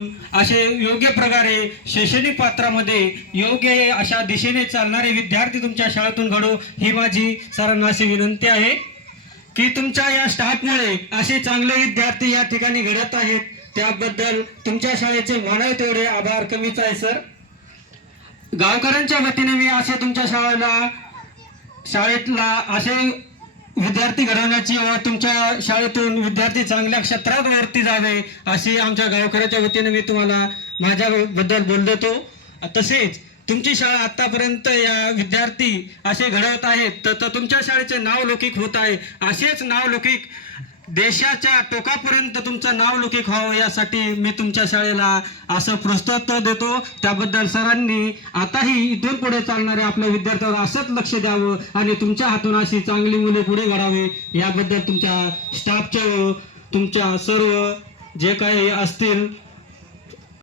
असे योग्य प्रकारे शैक्षणिक पात्रामध्ये योग्य अशा दिशेने चालणारे विद्यार्थी तुमच्या शाळेतून घडो ही माझी सरांना अशी विनंती आहे की तुमच्या या स्टाफमुळे असे चांगले विद्यार्थी या ठिकाणी घडत आहेत, त्याबद्दल तुमच्या शाळेचे मानावे तेवढे आभार कमीच आहे सर. गावकऱ्यांच्या वतीने मी असे तुमच्या शाळेतला असे विद्यार्थी घडवण्याची व तुमच्या शाळेतून विद्यार्थी चांगल्या क्षेत्रात वरती जावे अशी आमच्या गावकऱ्याच्या वतीने मी तुम्हाला माझ्याबद्दल बोलतो. तसेच तुमची शाळा आतापर्यंत या विद्यार्थी असे घडवत आहेत तर तुमच्या शाळेचे नाव लौकिक होत आहे. असेच नाव लौकिक देशाच्या टोकापर्यंत तुमचं नाव लौकिक व्हावं यासाठी मी तुमच्या शाळेला असं प्रोत्साहन देतो. त्याबद्दल सरांनी आताही इथून पुढे चालणाऱ्या आपल्या विद्यार्थ्यांवर असंच लक्ष द्यावं आणि तुमच्या हातून अशी चांगली मुले पुढे घडावी याबद्दल तुमच्या स्टाफचे तुमच्या सर्व जे काही असतील